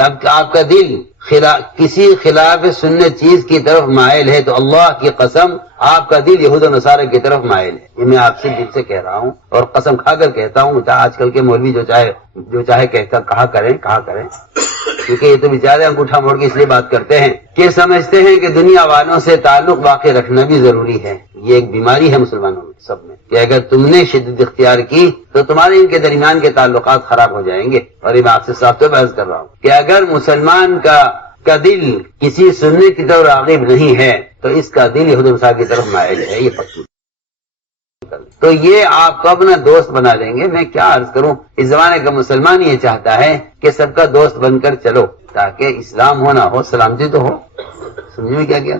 آپ کا دل کسی خلاف سنت چیز کی طرف مائل ہے تو اللہ کی قسم آپ کا دل یہود و نصارہ کی طرف مائل ہے. یہ میں آپ سے دل سے کہہ رہا ہوں اور قسم کھا کر کہتا ہوں. آج کل کے مولوی جو چاہے کہا کریں کیونکہ یہ تو بیچارے انگوٹھا موڑ کے اس لیے بات کرتے ہیں کہ سمجھتے ہیں کہ دنیا والوں سے تعلق باقی رکھنا بھی ضروری ہے. یہ ایک بیماری ہے مسلمانوں میں سب میں کہ اگر تم نے شدت اختیار کی تو تمہارے ان کے درمیان کے تعلقات خراب ہو جائیں گے. اور یہ میں آپ سے صاف طور بحث کر رہا ہوں کہ اگر مسلمان کا دل کسی سنت کی طرف راغب نہیں ہے تو اس کا دل یہود و نصارہ کی طرف مائل ہے. یہ پکی تو یہ آپ کو اپنا دوست بنا لیں گے. میں کیا عرض کروں, اس زمانے کا مسلمان یہ چاہتا ہے کہ سب کا دوست بن کر چلو تاکہ اسلام ہو نہ ہو سلامتی تو ہو. سمجھ میں کیا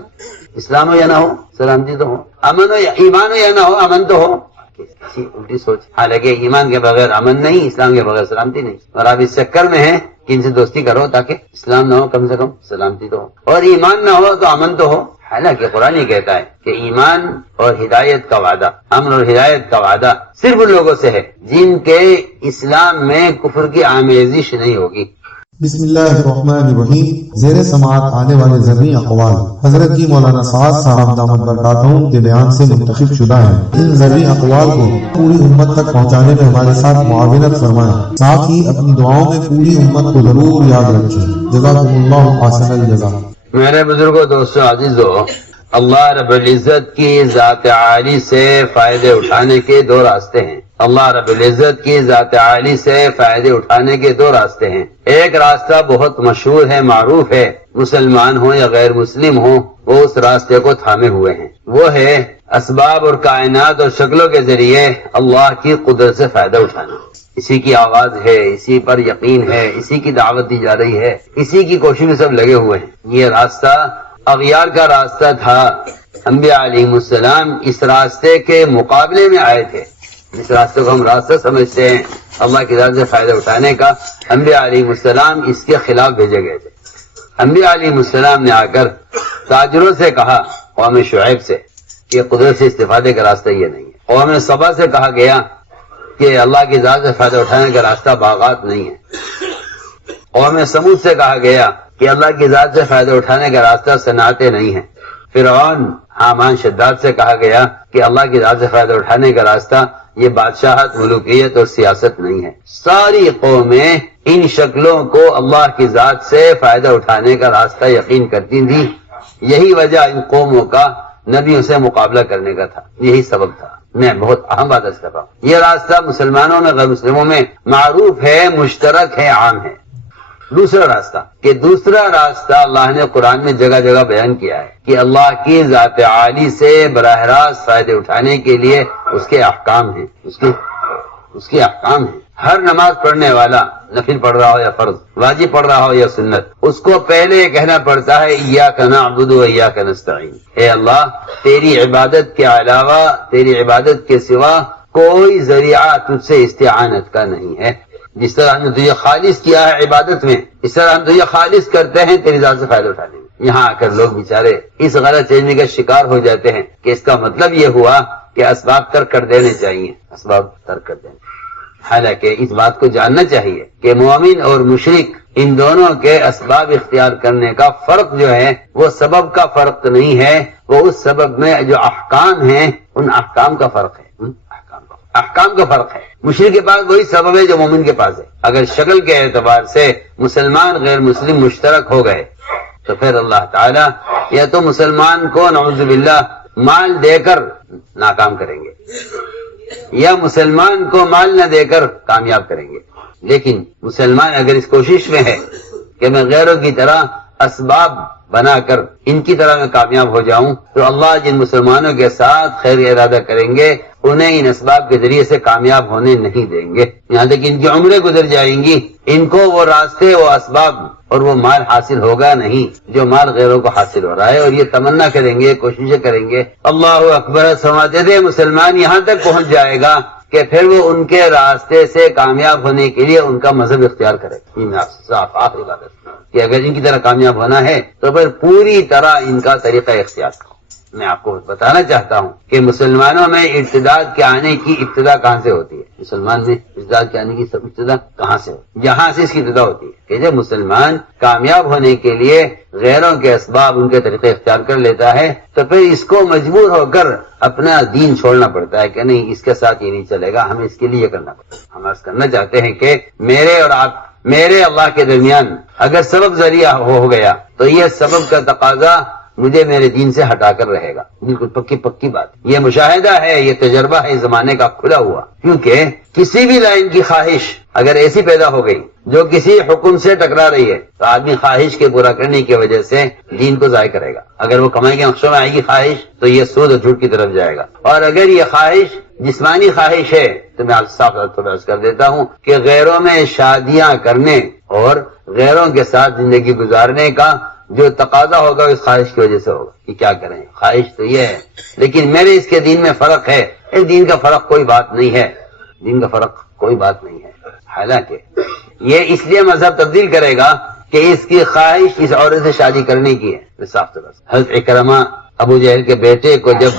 اسلام ہو یا نہ ہو سلامتی تو ہو, امن ہو یا ایمان ہو یا نہ ہو امن تو ہو. کسی الٹی سوچ. حالانکہ ایمان کے بغیر امن نہیں, اسلام کے بغیر سلامتی نہیں. اور آپ اس چکر میں ہیں کہ ان سے دوستی کرو تاکہ اسلام نہ ہو کم سے کم سلامتی تو ہو, اور ایمان نہ ہو تو امن تو ہو. حالانکہ قرآن یہ کہتا ہے کہ ایمان اور ہدایت کا وعدہ, امن اور ہدایت کا وعدہ صرف ان لوگوں سے ہے جن کے اسلام میں کفر کی آمیزش نہیں ہوگی. بسم اللہ الرحمن الرحیم. زیر سماعت آنے والے ذرنی اقوال حضرت کی مولانا سعد صاحب دامت برکاتہم کے بیان سے منتخب شدہ ہیں. ان ذرنی اقوال کو پوری امت تک پہنچانے میں ہمارے ساتھ معاونت فرمائیں. ساتھ ہی اپنی دعاؤں میں پوری امت کو ضرور یاد رکھیں. جزاکم اللہ احسن الجزاء. میرے بزرگوں, دوستوں, عزیزوں, اللہ رب العزت کی ذات عالی سے فائدے اٹھانے کے دو راستے ہیں. اللہ رب العزت کی ذات عالی سے فائدے اٹھانے کے دو راستے ہیں. ایک راستہ بہت مشہور ہے, معروف ہے, مسلمان ہو یا غیر مسلم ہو وہ اس راستے کو تھامے ہوئے ہیں. وہ ہے اسباب اور کائنات اور شکلوں کے ذریعے اللہ کی قدرت سے فائدہ اٹھانا. اسی کی آواز ہے, اسی پر یقین ہے, اسی کی دعوت دی جا رہی ہے, اسی کی کوشش میں سب لگے ہوئے ہیں. یہ راستہ اغیار کا راستہ تھا. انبیاء علیہ السلام اس راستے کے مقابلے میں آئے تھے. اس راستے کو ہم راستہ سمجھتے ہیں اللہ کی ذات سے فائدہ اٹھانے کا. انبیاء علیہ السلام اس کے خلاف بھیجے گئے تھے. انبیاء علیہ السلام نے آ کر تاجروں سے کہا, قوم شعیب سے, کہ قدرت سے استفادے کا راستہ یہ نہیں ہے. قوم سبا سے کہا گیا کہ اللہ کی ذات سے فائدہ اٹھانے کا راستہ باغات نہیں ہے. قوم سمود سے کہا گیا کہ اللہ کی ذات سے فائدہ اٹھانے کا راستہ صنعتیں نہیں ہیں. فرعون, حامان, شداد سے کہا گیا کہ اللہ کی ذات سے فائدہ اٹھانے کا راستہ یہ بادشاہت, ملوکیت اور سیاست نہیں ہے. ساری قومیں ان شکلوں کو اللہ کی ذات سے فائدہ اٹھانے کا راستہ یقین کرتی تھی. یہی وجہ ان قوموں کا نبیوں سے مقابلہ کرنے کا تھا, یہی سبب تھا. میں بہت اہم بات کر رہا ہوں. یہ راستہ مسلمانوں میں غیر مسلموں میں معروف ہے, مشترک ہے, عام ہے. دوسرا راستہ اللہ نے قرآن میں جگہ جگہ بیان کیا ہے کہ اللہ کی ذات عالی سے براہ راست فائدے اٹھانے کے لیے اس کے احکام ہیں. اس کے احکام ہیں. ہر نماز پڑھنے والا, نفل پڑھ رہا ہو یا فرض, واجب پڑھ رہا ہو یا سنت, اس کو پہلے کہنا پڑتا ہے ایاک نعبد و ایاک نستعین. اے اللہ, تیری عبادت کے علاوہ, تیری عبادت کے سوا کوئی ذریعہ تجھ سے استعانت کا نہیں ہے. جس طرح ہم نے تجھے خالص کیا ہے عبادت میں, اس طرح ہم تجھے خالص کرتے ہیں تیری ذات سے فائدہ اٹھانے میں. یہاں آ کر لوگ بیچارے اس غلط فہمی کا شکار ہو جاتے ہیں کہ اس کا مطلب یہ ہوا کہ اسباب ترک کر دینے چاہیے, اسباب ترک کر دینے. حالانکہ اس بات کو جاننا چاہیے کہ مومن اور مشرک ان دونوں کے اسباب اختیار کرنے کا فرق جو ہے وہ سبب کا فرق نہیں ہے, وہ اس سبب میں جو احکام ہیں ان احکام کا فرق ہے. احکام کا فرق ہے. مشرک کے پاس وہی سبب ہے جو مومن کے پاس ہے. اگر شکل کے اعتبار سے مسلمان غیر مسلم مشترک ہو گئے تو پھر اللہ تعالیٰ یا تو مسلمان کو نعوذ باللہ مال دے کر ناکام کریں گے یا مسلمان کو مال نہ دے کر کامیاب کریں گے. لیکن مسلمان اگر اس کوشش میں ہے کہ میں غیروں کی طرح اسباب بنا کر ان کی طرح میں کامیاب ہو جاؤں تو اللہ جن مسلمانوں کے ساتھ خیر ارادہ کریں گے انہیں ان اسباب کے ذریعے سے کامیاب ہونے نہیں دیں گے. یہاں تک ان کی عمریں گزر جائیں گی, ان کو وہ راستے, وہ اسباب اور وہ مال حاصل ہوگا نہیں جو مال غیروں کو حاصل ہو رہا ہے. اور یہ تمنا کریں گے, کوششیں کریں گے. اللہ اکبر سماتے تھے مسلمان یہاں تک پہنچ جائے گا کہ پھر وہ ان کے راستے سے کامیاب ہونے کے لیے ان کا مذہب اختیار کرے. صاف آخری بات کہ اگر ان کی طرح کامیاب ہونا ہے تو پھر پوری طرح ان کا طریقہ اختیار کرو. میں آپ کو بتانا چاہتا ہوں کہ مسلمانوں میں ارتداد کے آنے کی ابتدا کہاں سے ہوتی ہے؟ مسلمان میں ارتداد کے آنے کی ابتدا کہاں سے ہوتی ہے؟ یہاں سے اس کی ابتدا ہوتی ہے کہ جب مسلمان کامیاب ہونے کے لیے غیروں کے اسباب ان کے طریقے اختیار کر لیتا ہے تو پھر اس کو مجبور ہو کر اپنا دین چھوڑنا پڑتا ہے کہ نہیں، اس کے ساتھ یہ نہیں چلے گا، ہمیں اس کے لیے کرنا پڑتا ہے۔ ہم عرض کرنا چاہتے ہیں کہ میرے اللہ کے درمیان اگر سبب ذریعہ ہو گیا تو یہ سبب کا تقاضا مجھے میرے دین سے ہٹا کر رہے گا۔ بالکل پکی بات، یہ مشاہدہ ہے، یہ تجربہ ہے زمانے کا کھلا ہوا، کیونکہ کسی بھی لائن کی خواہش اگر ایسی پیدا ہو گئی جو کسی حکم سے ٹکرا رہی ہے تو آدمی خواہش کے پورا کرنے کی وجہ سے دین کو ضائع کرے گا۔ اگر وہ کمائی کے نقشوں میں آئے گی خواہش تو یہ سود اور جھوٹ کی طرف جائے گا، اور اگر یہ خواہش جسمانی خواہش ہے تو میں آپ صاف عرض کر دیتا ہوں کہ غیروں میں شادیاں کرنے اور غیروں کے ساتھ زندگی گزارنے کا جو تقاضا ہوگا اس خواہش کی وجہ سے ہوگا کہ کیا کریں، خواہش تو یہ ہے، لیکن میرے اس کے دین میں فرق ہے۔ اس دین کا فرق کوئی بات نہیں ہے، دین کا فرق کوئی بات نہیں ہے۔ حالانکہ یہ اس لیے مذہب تبدیل کرے گا کہ اس کی خواہش اس عورت سے شادی کرنے کی ہے۔ صاف طرح سے حضرت اکرمہ ابو جہل کے بیٹے کو جب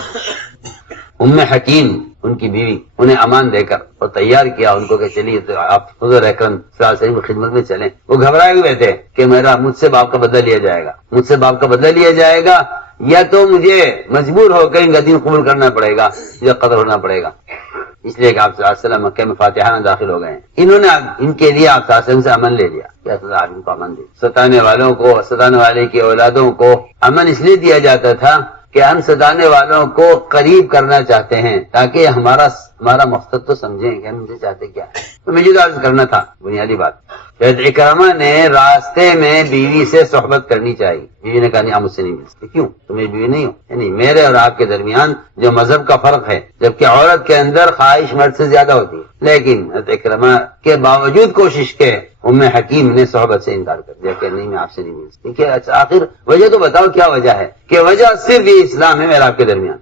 ام حکیم ان کی بیوی انہیں امان دے کر اور تیار کیا ان کو کہ چلیے تو آپ حضور اکرم صلی اللہ علیہ وسلم کی خدمت میں چلیں، وہ گھبرائے ہوئے تھے کہ مجھ سے باپ کا بدلہ لیا جائے گا، مجھ سے باپ کا بدلہ لیا جائے گا، یا تو مجھے مجبور ہو کر ان کا دین قبول کرنا پڑے گا یا قتل ہونا پڑے گا۔ اس لیے کہ آپ صلی اللہ علیہ وسلم مکہ میں فاتحہ میں داخل ہو گئے ہیں۔ انہوں نے ان کے لیے آپ صلی اللہ علیہ وسلم سے امن لے لیا کہ آدمی کو امن دے۔ ستانے والوں کو، ستانے والے کی اولادوں کو امن اس لیے دیا جاتا تھا کہ ہم ستانے والوں کو قریب کرنا چاہتے ہیں تاکہ ہمارا مقصد تو سمجھیں کہ ہم ان سے چاہتے کیا ہے۔ تو مجھے تو عرض کرنا تھا بنیادی بات، اکرمہ نے راستے میں بیوی سے صحبت کرنی چاہیے، بیوی نے کہا نہیں آپ مجھ سے نہیں مل سکتے۔ کیوں؟ تم میری بیوی نہیں ہو؟ یعنی میرے اور آپ کے درمیان جو مذہب کا فرق ہے، جبکہ عورت کے اندر خواہش مرد سے زیادہ ہوتی ہے، لیکن اکرمہ کے باوجود کوشش کے ام حکیم نے صحبت سے انکار کر دیا کہ نہیں میں آپ سے نہیں مل سکتی۔ اچھا آخر وجہ تو بتاؤ کیا وجہ ہے؟ کہ وجہ صرف یہ اسلام ہے میرا آپ کے درمیان،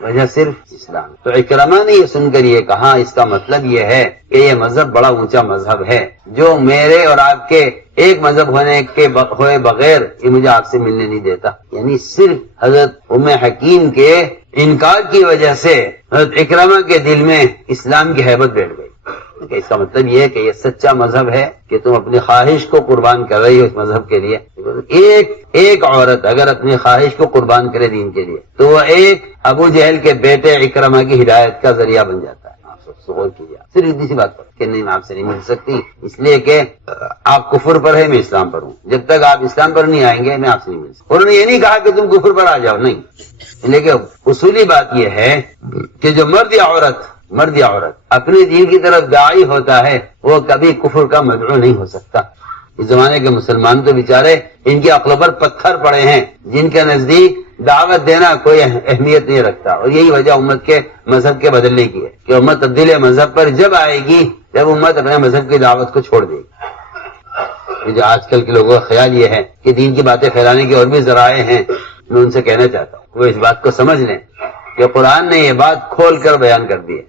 وجہ صرف اسلام۔ تو اکرمہ نے یہ سن کر یہ کہا اس کا مطلب یہ ہے کہ یہ مذہب بڑا اونچا مذہب ہے جو میرے اور آپ کے ایک مذہب ہوئے بغیر یہ مجھے آپ سے ملنے نہیں دیتا۔ یعنی صرف حضرت ام حکیم کے انکار کی وجہ سے حضرت اکرمہ کے دل میں اسلام کی ہیبت بیٹھ گئی۔ اس کا مطلب یہ ہے کہ یہ سچا مذہب ہے کہ تم اپنی خواہش کو قربان کر رہی ہو اس مذہب کے لیے۔ ایک عورت اگر اپنی خواہش کو قربان کرے دین کے لیے تو وہ ایک ابو جہل کے بیٹے اکرمہ کی ہدایت کا ذریعہ بن جاتا ہے۔ آپ سب غور کیجیے، صرف اتنی سی بات پر کہ نہیں میں آپ سے نہیں مل سکتی اس لیے کہ آپ کفر پر ہے میں اسلام پر ہوں، جب تک آپ اسلام پر نہیں آئیں گے میں آپ سے نہیں مل سکتا۔ انہوں نے یہ نہیں کہا کہ تم کفر پر آ جاؤ، نہیں، لیکن اصولی بات یہ ہے کہ جو مرد یا عورت اپنے دین کی طرف داعی ہوتا ہے وہ کبھی کفر کا مدعو نہیں ہو سکتا۔ اس زمانے کے مسلمان تو بیچارے ان کی عقل پر پتھر پڑے ہیں، جن کے نزدیک دعوت دینا کوئی اہمیت نہیں رکھتا، اور یہی وجہ امت کے مذہب کے بدلنے کی ہے کہ امت تبدیل مذہب پر جب آئے گی جب امت اپنے مذہب کی دعوت کو چھوڑ دے گی۔ جو آج کل کے لوگوں کا خیال یہ ہے کہ دین کی باتیں پھیلانے کے اور بھی ذرائع ہیں، میں ان سے کہنا چاہتا ہوں وہ اس بات کو سمجھ لیں کہ قرآن نے یہ بات کھول کر بیان کر دی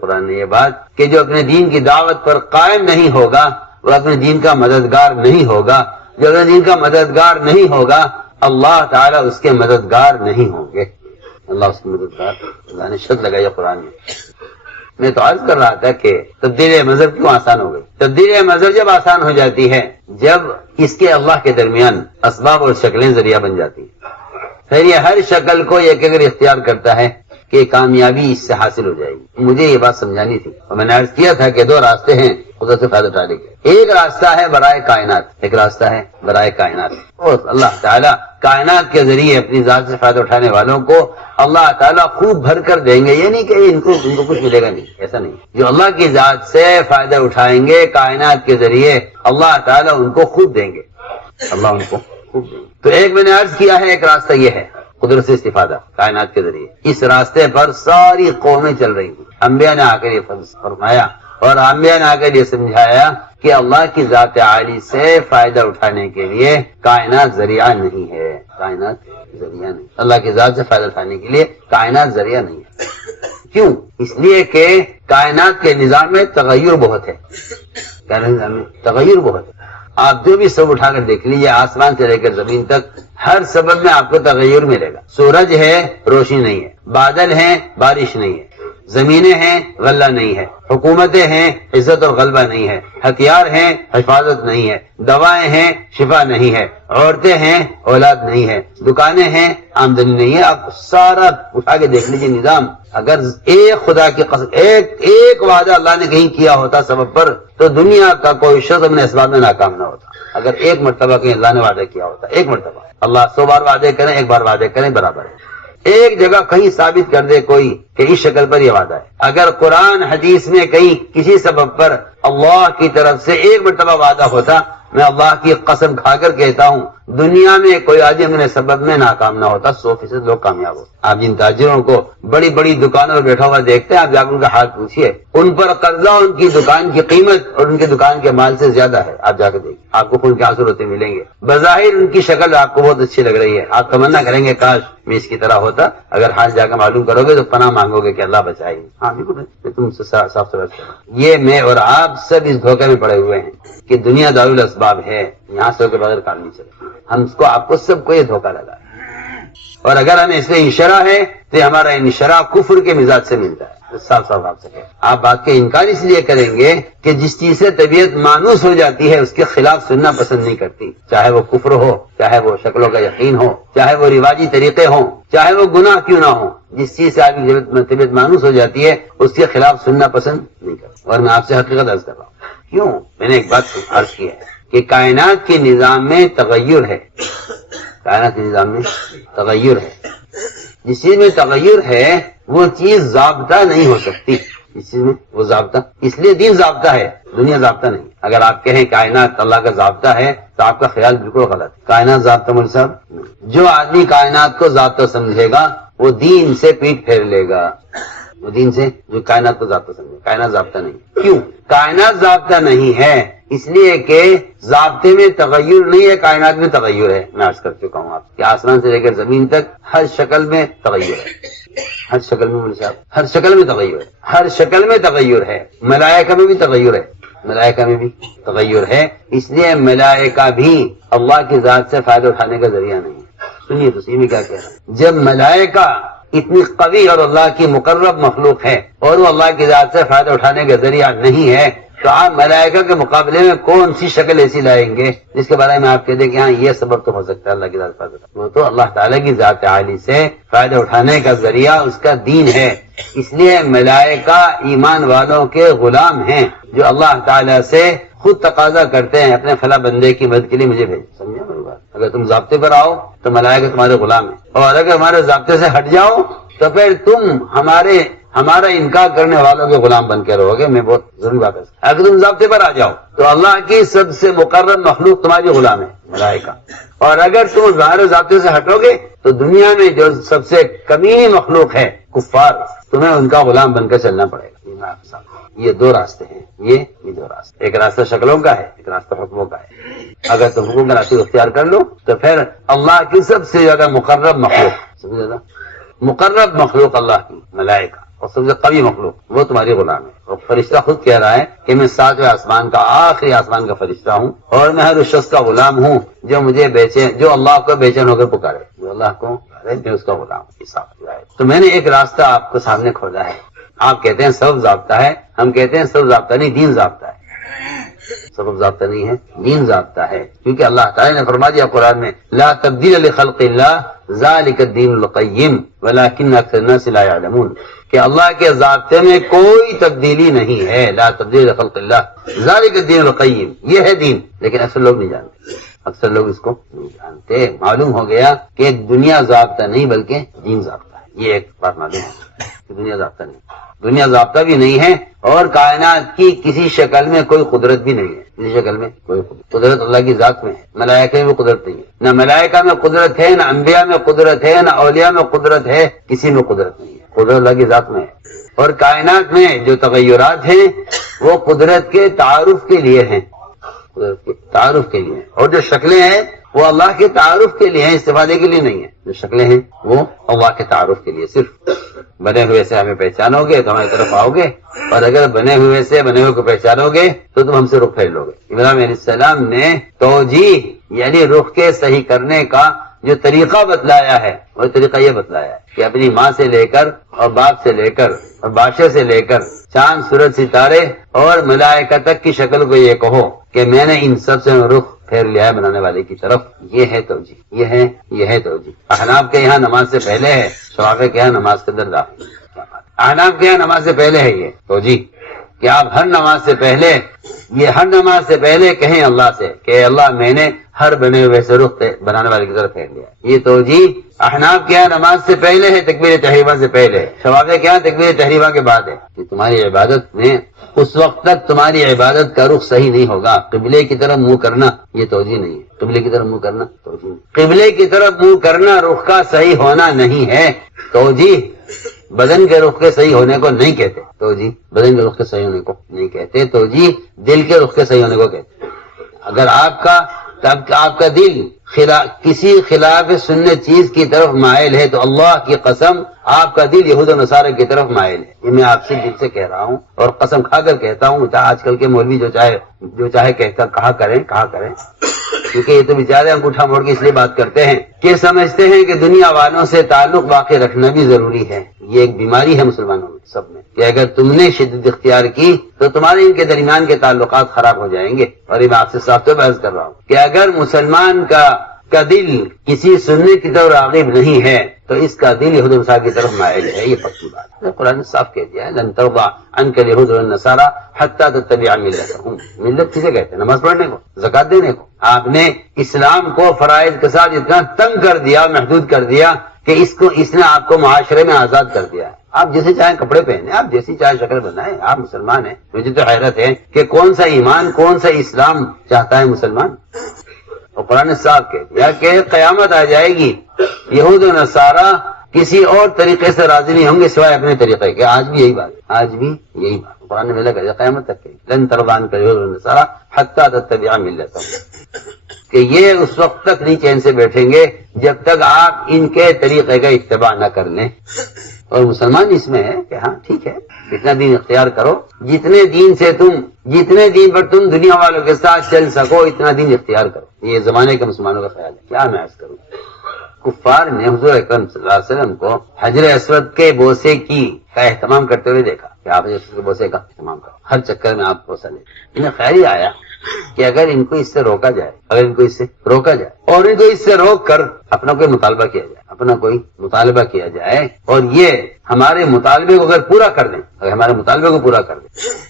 قرآن نے یہ بات کہ جو اپنے دین کی دعوت پر قائم نہیں ہوگا وہ اپنے دین کا مددگار نہیں ہوگا، جو اپنے دین کا مددگار نہیں ہوگا اللہ تعالیٰ اس کے مددگار نہیں ہوں گے۔ اللہ اس کے مددگار، اللہ نے شرط لگائی قرآن میں تو عرض کر رہا تھا کہ تبدیل مذہب کیوں آسان ہو گئی؟ تبدیل مذہب جب آسان ہو جاتی ہے جب اس کے اللہ کے درمیان اسباب اور شکلیں ذریعہ بن جاتی ہیں، پھر یہ ہر شکل کو ایک اگر اختیار کرتا ہے کہ کامیابی اس سے حاصل ہو جائے گی۔ مجھے یہ بات سمجھانی تھی اور میں نے عرض کیا تھا کہ دو راستے ہیں خدا سے فائدہ اٹھانے کے، ایک راستہ ہے برائے کائنات، اور اللہ تعالیٰ کائنات کے ذریعے اپنی ذات سے فائدہ اٹھانے والوں کو اللہ تعالیٰ خوب بھر کر دیں گے۔ یہ نہیں کہ ان کو کچھ ملے گا، نہیں، ایسا نہیں۔ جو اللہ کی ذات سے فائدہ اٹھائیں گے کائنات کے ذریعے اللہ تعالیٰ ان کو خوب دیں گے، تو ایک میں نے عرض کیا ہے ایک راستہ یہ ہے قدرت سے استفادہ کائنات کے ذریعے، اس راستے پر ساری قومیں چل رہی ہیں۔ انبیاء نے آ کر یہ فرمایا اور انبیاء نے آ کر یہ سمجھایا کہ اللہ کی ذات عالی سے فائدہ اٹھانے کے لیے کائنات ذریعہ نہیں ہے، اللہ کی ذات سے فائدہ اٹھانے کے لیے کائنات ذریعہ نہیں ہے۔ کیوں؟ اس لیے کہ کائنات کے نظام میں تغیر بہت ہے، آپ جو بھی سب اٹھا کر دیکھ لیجیے، آسمان سے لے کر زمین تک ہر سبب میں آپ کو تغیر ملے گا. سورج ہے روشنی نہیں ہے، بادل ہیں بارش نہیں ہے، زمینیں ہیں غلہ نہیں ہے، حکومتیں ہیں عزت اور غلبہ نہیں ہے، ہتھیار ہیں حفاظت نہیں ہے، دوائیں ہیں شفا نہیں ہے، عورتیں ہیں اولاد نہیں ہے، دکانیں ہیں آمدنی نہیں ہے. آپ سارا اٹھا کے دیکھ لیجیے نظام. اگر ایک خدا کی قسم ایک وعدہ اللہ نے کہیں کیا ہوتا سبب پر تو دنیا کا کوئی شخص اپنے اسباب میں ناکام نہ ہوتا. اگر ایک مرتبہ کہیں اللہ نے وعدہ کیا ہوتا، ایک مرتبہ. اللہ 100 بار وعدے کریں، ایک بار وعدے کریں برابر ہے. ایک جگہ کہیں ثابت کر دے کوئی کہ اس شکل پر یہ وعدہ ہے. اگر قرآن حدیث میں کہیں کسی سبب پر اللہ کی طرف سے ایک مرتبہ وعدہ ہوتا، میں اللہ کی قسم کھا کر کہتا ہوں دنیا میں کوئی آدمی اپنے سبب میں ناکام نہ ہوتا، 100% لوگ کامیاب ہوتے. آپ جن تاجروں کو بڑی بڑی دکانوں پر بیٹھا ہوا دیکھتے ہیں، آپ جا کر ان کا حال پوچھیے، ان پر قرضہ ان کی دکان کی قیمت اور ان کی دکان کے مال سے زیادہ ہے. آپ جا کے دیکھیں، آپ کو خون کے آنسو روتے ملیں گے. بظاہر ان کی شکل آپ کو بہت اچھی لگ رہی ہے، آپ تمنا کریں گے کاش میں اس کی طرح ہوتا. اگر حال جا کے معلوم کرو گے تو پناہ مانگو گے کہ اللہ بچائے. ہاں بالکل، تم سے صاف صاف. یہ میں اور آپ سب اس دھوکے میں پڑے ہوئے ہیں کہ دنیا دارالاسباب ہے، یہاں سے کے بغیر کام نہیں چلے. ہم اس کو آپ کو سب کو یہ دھوکہ لگا ہے. اور اگر ہمیں اس میں انشرا ہے تو ہمارا انشرا کفر کے مزاج سے ملتا ہے. صاف صاف آپ سے آپ بات کا انکار اس لیے کریں گے کہ جس چیز سے طبیعت مانوس ہو جاتی ہے اس کے خلاف سننا پسند نہیں کرتی، چاہے وہ کفر ہو، چاہے وہ شکلوں کا یقین ہو، چاہے وہ رواجی طریقے ہوں، چاہے وہ گناہ کیوں نہ ہو. جس چیز سے آپ کی طبیعت مانوس ہو جاتی ہے اس کے خلاف سننا پسند نہیں کرتی. اور میں آپ سے حقیقت عرض کر رہا ہوں. کیوں؟ میں نے ایک بات عرض کی ہے کہ کائنات کے نظام میں تغیر ہے. کائنات کے نظام میں تغیر ہے. جس چیز میں تغیر ہے وہ چیز ضابطہ نہیں ہو سکتی. اس چیز میں وہ ضابطہ، اس لیے دین ضابطہ ہے، دنیا ضابطہ نہیں. اگر آپ کہیں کائنات اللہ کا ضابطہ ہے تو آپ کا خیال بالکل غلط ہے. کائنات ضابطہ مول صاحب، جو آدمی کائنات کو ضابطہ سمجھے گا وہ دین سے پیٹ پھیر لے گا. وہ دین سے جو کائنات کو ضابطہ سمجھے، کائنات ضابطہ نہیں. کیوں کائنات ضابطہ نہیں ہے؟ اس لیے کہ ضابطے میں تغیر نہیں ہے، کائنات میں تغیر ہے. میں عرض کر چکا ہوں آپ کہ آسمان سے لے کر زمین تک ہر شکل میں تغیر ہے. ہر شکل میں ہر شکل میں تغیر ہے. ہر شکل میں تغیر ہے. ملائکہ میں بھی تغیر ہے. ملائکہ میں بھی تغیر ہے. اس لیے ملائکہ بھی اللہ کی ذات سے فائدہ اٹھانے کا ذریعہ نہیں ہے. سنیے تو سی میں کیا کہہ رہا ہے. جب ملائکہ اتنی قوی اور اللہ کی مقرب مخلوق ہے اور وہ اللہ کی ذات سے فائدہ اٹھانے کا ذریعہ نہیں ہے تو آپ ملائکہ کے مقابلے میں کون سی شکل ایسی لائیں گے جس کے بارے میں آپ کہتے ہیں کہ ہاں یہ سبب تو ہو سکتا ہے اللہ کی ذات فائدہ. وہ تو اللہ تعالیٰ کی ذات عالی سے فائدہ اٹھانے کا ذریعہ اس کا دین ہے. اس لیے ملائکہ ایمان والوں کے غلام ہیں جو اللہ تعالیٰ سے خود تقاضا کرتے ہیں اپنے فلاں بندے کی مدد کے لیے مجھے بھیج. سمجھا میری بات؟ اگر تم ضابطے پر آؤ تو ملائکہ تمہارے غلام ہیں، اور اگر ہمارے ضابطے سے ہٹ جاؤ تو پھر تم ہمارا انکار کرنے والوں کے غلام بن کے رہو گے. میں بہت ضروری بات ہے. اگر تم ضابطے پر آ جاؤ تو اللہ کی سب سے مقرر مخلوق تمہاری غلام ہے ملائکہ. اور اگر تم ظاہر ضابطے سے ہٹو گے تو دنیا میں جو سب سے کمینی مخلوق ہے کفار، تمہیں ان کا غلام بن کر چلنا پڑے گا. یہ دو راستے ہیں. یہ دو راستے، ایک راستہ شکلوں کا ہے، ایک راستہ حکموں کا ہے. اگر تم حکم کا راستہ اختیار کر لو تو پھر اللہ کی سب سے زیادہ مقرب مخلوق اللہ کی ملائکہ، اور سب سے قوی مخلوق وہ تمہاری غلام ہے. اور فرشتہ خود کہہ رہا ہے کہ میں 7ویں آسمان کا آخری آسمان کا فرشتہ ہوں اور میں ہر اس شخص کا غلام ہوں جو اللہ کو بے چین ہو کر پکارے، جو اللہ کو پکارے میں اس کا غلام ہوں. تو میں نے ایک راستہ آپ کو سامنے کھولا ہے. آپ کہتے ہیں سبب ضابطہ ہے، ہم کہتے ہیں سبب ضابطہ نہیں، دین ضابطہ ہے. سبب ضابطہ نہیں ہے، دین ضابطہ ہے. کیونکہ اللہ تعالیٰ نے فرما دیا قرآن میں لا تبدیل لخلق اللہ ذالک الدین القیم ولکن اکثر الناس لا یعلمون، کہ اللہ کے ضابطے میں کوئی تبدیلی نہیں ہے. لا تبدیل لخلق اللہ ذالک الدین القیم، یہ ہے دین، لیکن اکثر لوگ نہیں جانتے. اکثر لوگ اس کو نہیں جانتے. معلوم ہو گیا کہ دنیا ضابطہ نہیں بلکہ دین ضابطہ ہے. یہ ایک بات معلوم ہے کہ دنیا ضابطہ نہیں، دنیا ضابطہ بھی نہیں ہے، اور کائنات کی کسی شکل میں کوئی قدرت بھی نہیں ہے. کسی شکل میں کوئی قدرت اللہ کی ذات میں ہے. ملائکہ میں قدرت نہیں ہے، نہ ملائکہ میں قدرت ہے، نہ انبیاء میں قدرت ہے، نہ اولیاء میں قدرت ہے. کسی میں قدرت نہیں ہے. قدرت اللہ کی ذات میں ہے. اور کائنات میں جو تغیرات ہیں وہ قدرت کے تعارف کے لیے ہیں، قدرت کے تعارف کے لیے. اور جو شکلیں ہیں وہ اللہ کے تعارف کے لیے ہیں، استفادے کے لیے نہیں ہے. جو شکلیں ہیں وہ اللہ کے تعارف کے لیے. صرف بنے ہوئے سے ہمیں پہچانو گے تو ہماری طرف آؤ گے، اور اگر بنے ہوئے کو پہچانو گے تو تم ہم سے رخ پھیر لو گے. ابراہیم علیہ السلام نے توجیہ یعنی رخ کے صحیح کرنے کا جو طریقہ بتلایا ہے وہ طریقہ یہ بتلایا ہے کہ اپنی ماں سے لے کر اور باپ سے لے کر اور بادشاہ سے لے کر چاند سورج ستارے اور ملائکہ تک کی شکل کو یہ کہو کہ میں نے ان سب سے رخ پھیر لیا ہے بنانے والے کی طرف. یہ ہے توجیہ، یہ ہے توجیہ. احناف کے یہاں نماز سے پہلے ہے، شوافی کے یہاں نماز کے اندر داخل. احناف کے یہاں نماز سے پہلے ہے یہ توجیہ کہ آپ ہر نماز سے پہلے کہیں اللہ سے کہ اللہ میں نے ہر بنے ہوئے سے رخ بنانے والے کی طرف پھیر لیا. یہ توجیہ احناف کے یہاں نماز سے پہلے ہے، تکبیر تحریمہ سے پہلے ہے. شوافی کے یہاں تکبیر تحریمہ کے بعد ہے. کہ تمہاری عبادت میں اس وقت تک تمہاری عبادت کا رخ صحیح نہیں ہوگا. قبلے کی طرف منہ کرنا یہ توجیہ نہیں ہے. قبلے کی طرف منہ کرنا توجیہ نہیں. قبلے کی طرف منہ کرنا رخ کا صحیح ہونا نہیں ہے. توجیہ بدن کے رخ کے صحیح ہونے کو نہیں کہتے. توجیہ بدن کے رخ کے صحیح ہونے کو نہیں کہتے. توجیہ دل کے رخ کے صحیح ہونے کو کہتے. اگر آپ کا دل کسی خلاف سنت چیز کی طرف مائل ہے تو اللہ کی قسم آپ کا دل یہود و نصارہ کی طرف مائل ہے. یہ میں آپ سے دل سے کہہ رہا ہوں اور قسم کھا کر کہتا ہوں. آج کل کے مولوی جو چاہے کہا کریں کیونکہ یہ تو بیچارے انگوٹھا موڑ کے اس لیے بات کرتے ہیں کہ سمجھتے ہیں کہ دنیا والوں سے تعلق باقی رکھنا بھی ضروری ہے. یہ ایک بیماری ہے مسلمانوں میں سب میں کہ اگر تم نے شدت اختیار کی تو تمہارے ان کے درمیان کے تعلقات خراب ہو جائیں گے. اور یہ میں آپ سے صاف طور پر عرض کر رہا ہوں کہ اگر مسلمان کا دل کسی سننے کی طرف راغب نہیں ہے تو اس کا دل یہود و نصارہ کی طرف مائل ہے. یہ پکی بات ہے. قرآن نے صاف کہہ دیا ہے لن ترضى عنك اليهود والنصارى حتى تتبع ملتهم. ملت کسے کہتے ہیں؟ نماز پڑھنے کو، زکات دینے کو. آپ نے اسلام کو فرائض کے ساتھ اتنا تنگ کر دیا، محدود کر دیا کہ اس نے آپ کو معاشرے میں آزاد کر دیا ہے. آپ جیسے چاہیں کپڑے پہنے، آپ جیسی چاہے شکل بنائیں، آپ مسلمان ہیں. مجھے تو حیرت ہے کہ کون سا ایمان، کون سا اسلام چاہتا ہے مسلمان. اور قرآن نے صاحب کہہ دیا کہ قیامت آ جائے گی، یہود و نصارہ کسی اور طریقے سے راضی نہیں ہوں گے سوائے اپنے طریقے کے. آج بھی یہی بات قرآن نے ملا کہہ دیا قیامت تک لن ترضى عنك اليهود والنصارى حتى تتبع ملتهم. کہ یہ اس وقت تک نہیں چین سے بیٹھیں گے جب تک آپ ان کے طریقے کا اتباع نہ کر لیں. اور مسلمان اس میں ہے کہ ہاں ٹھیک ہے، اتنا دین اختیار کرو، جتنے دین پر تم دنیا والوں کے ساتھ چل سکو اتنا دین اختیار کرو. یہ زمانے کے مسلمانوں کا خیال ہے. کیا میں عرض کروں، کفار نے حضور اکرم صلی اللہ علیہ وسلم کو حجر اسود کے بوسے کا اہتمام کرتے ہوئے دیکھا کہ آپ حجر اسود کے بوسے کا اہتمام کرو، ہر چکر میں آپ بوسہ لیں. انہیں خیال ہی آیا کہ اگر ان کو اس سے روکا جائے اور ان کو اس سے روک کر اپنا کوئی مطالبہ کیا جائے اور یہ ہمارے مطالبے کو اگر پورا کر دیں،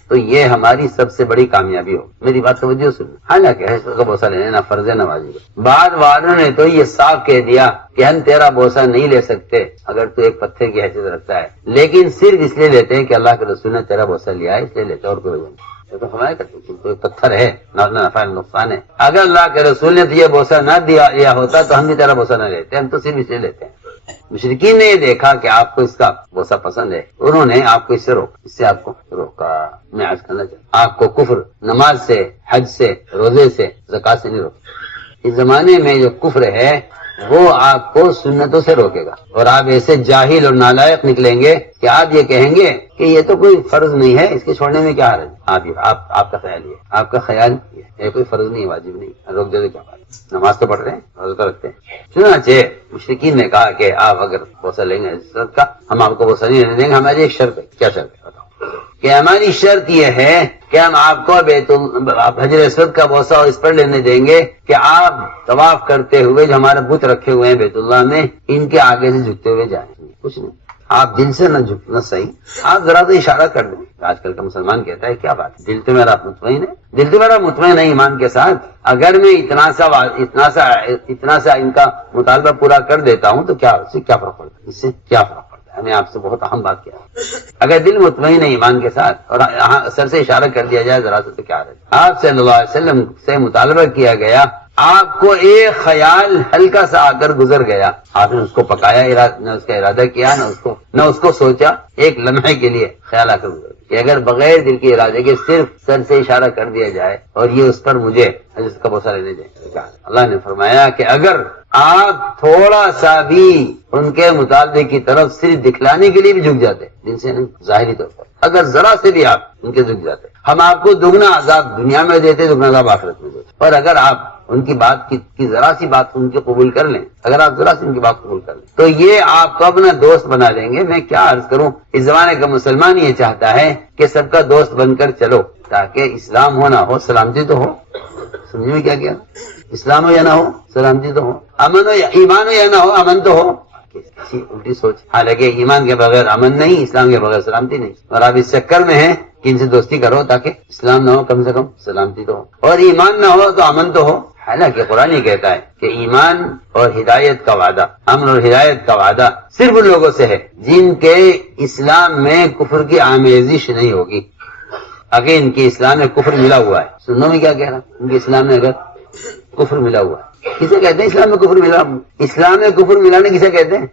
تو یہ ہماری سب سے بڑی کامیابی ہو. میری بات توجہ سنیں. حالانکہ کا بوسہ لینے نہ فرض ہے نہ واجب ہے. بعد والوں نے تو یہ صاف کہہ دیا کہ ہم تیرا بوسہ نہیں لے سکتے اگر تو ایک پتھر کی حیثیت رکھتا ہے، لیکن صرف اس لیے لیتے ہیں کہ اللہ کے رسول نے تیرا بوسہ لیا ہے اس لیے لیتے، اور کوئی وجہ نہیں. تو ہمارے کوئی پتھر ہے نہ نفع نقصان ہے. اگر اللہ کے رسول نے تو یہ بوسہ نہ دیا ہوتا تو ہم بھی تیرا بوسہ نہ لیتے، ہم تو صرف اس لیے لیتے ہیں. مشرکین نے یہ دیکھا کہ آپ کو اس کا بوسہ پسند ہے، انہوں نے آپ کو اس سے آپ کو روکا. میں عرض کرنا چاہتا ہوں آپ کو کفر نماز سے، حج سے، روزے سے، زکات سے نہیں روکا. اس زمانے میں جو کفر ہے وہ آپ کو سنتوں سے روکے گا اور آپ ایسے جاہل اور نالائق نکلیں گے کہ آپ یہ کہیں گے کہ یہ تو کوئی فرض نہیں ہے، اس کے چھوڑنے میں کیا حرج. آپ کا خیال یہ کوئی فرض نہیں، واجب نہیں، روک دے کیا بات. نماز تو پڑھ رہے ہیں، روزہ تو رکھتے ہیں. چنانچہ مشرکین نے کہا کہ آپ اگر بوسہ لیں گے عزت کا، ہم آپ کو بوسہ نہیں لینے دیں گے. ہماری ایک شرط ہے. کیا شرط ہے بتاؤ؟ کہ ہماری شرط یہ ہے کہ ہم آپ کو حجر اسود کا بوسہ اور اس پر لینے دیں گے کہ آپ طواف کرتے ہوئے جو ہمارے بت رکھے ہوئے ہیں بیت اللہ میں، ان کے آگے سے جھکتے ہوئے جائیں. کچھ نہیں، آپ دل سے نہ جھکنا صحیح، آپ ذرا تو اشارہ کر دیں. آج کل کا مسلمان کہتا ہے کیا بات ہے، دل تو میرا مطمئن ہے، دل تو میرا مطمئن ہے ایمان کے ساتھ. اگر میں اتنا سا ان کا مطالبہ پورا کر دیتا ہوں تو اس سے کیا فرق پڑتا ہے. ہمیں آپ سے بہت اہم بات کیا ہے. اگر دل مطمئن ہے ایمان کے ساتھ اور سر سے اشارہ کر دیا جائے ذرا تو کیا ہے. آپ صلی اللہ علیہ وسلم سے مطالبہ کیا گیا، آپ کو ایک خیال ہلکا سا آ کر گزر گیا، آپ نے اس کو پکایا، نہ اس کا ارادہ کیا، نہ اس کو سوچا. ایک لمحے کے لیے خیال آ کر گزر گیا کہ اگر بغیر دل کے ارادے کے صرف سر سے اشارہ کر دیا جائے اور یہ اس پر مجھے اس کا بوسہ لینے دیں. اللہ نے فرمایا کہ اگر آپ تھوڑا سا بھی ان کے مطالبے کی طرف صرف دکھلانے کے لیے بھی جھک جاتے، دل سے نہیں، ظاہری طور پر اگر ذرا سے بھی آپ ان کے جھک جاتے، ہم آپ کو دگنا عذاب دنیا میں دیتے، دگنا عذاب آخرت میں دیتے. اور اگر آپ ان کی بات کی ذرا سی بات ان کی قبول کر لیں، اگر آپ ذرا سی ان کی بات قبول کر لیں تو یہ آپ کو اپنا دوست بنا لیں گے۔ میں کیا عرض کروں، اس زمانے کا مسلمان یہ چاہتا ہے کہ سب کا دوست بن کر چلو تاکہ اسلام ہو نہ ہو سلامتی تو ہو۔ سمجھ میں کیا اسلام ہو یا نہ ہو سلامتی تو ہو، امن ہو یا ایمان ہو یا نہ ہو امن تو ہو۔ کسی الٹی سوچ، حالانکہ ایمان کے بغیر امن نہیں، اسلام کے بغیر سلامتی نہیں، اور آپ اس چکر میں ہیں کہ ان سے دوستی کرو تاکہ اسلام نہ ہو کم سے کم سلامتی تو ہو، اور ایمان نہ ہو تو امن تو ہو۔ حالانکہ قرآن یہ کہتا ہے کہ ایمان اور ہدایت کا وعدہ، امن اور ہدایت کا وعدہ صرف ان لوگوں سے ہے جن کے اسلام میں کفر کی آمیزش نہیں ہوگی۔ اگر ان کے اسلام میں کفر ملا ہوا ہے، سنو میں کیا کہہ رہا ہوں، ان کے اسلام میں اگر کفر ملا ہوا ہے، کسے کہتے ہیں اسلام میں کفر ملا؟ اسلام میں کفر ملانے کسے کہتے ہیں؟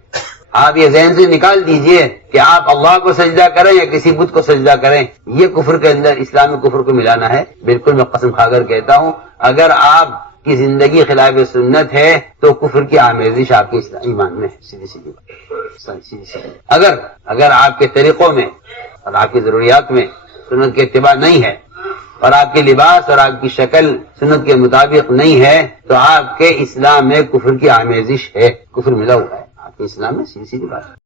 آپ یہ ذہن سے نکال دیجئے کہ آپ اللہ کو سجدہ کریں یا کسی بت کو سجدہ کریں، یہ کفر کے اندر اسلام میں کفر کو ملانا ہے۔ بالکل میں قسم کھا کر کہتا ہوں، اگر آپ کی زندگی خلاف سنت ہے تو کفر کی آمیزش آپ کے ایمان میں ہے، سیدھی سیدھی۔ اگر آپ کے طریقوں میں اور آپ کی ضروریات میں سنت کے اتباع نہیں ہے، اور آپ کے لباس اور آپ کی شکل سنت کے مطابق نہیں ہے، تو آپ کے اسلام میں کفر کی آمیزش ہے، کفر ملا ہوا ہے آپ کے اسلام میں، سیدھی بات۔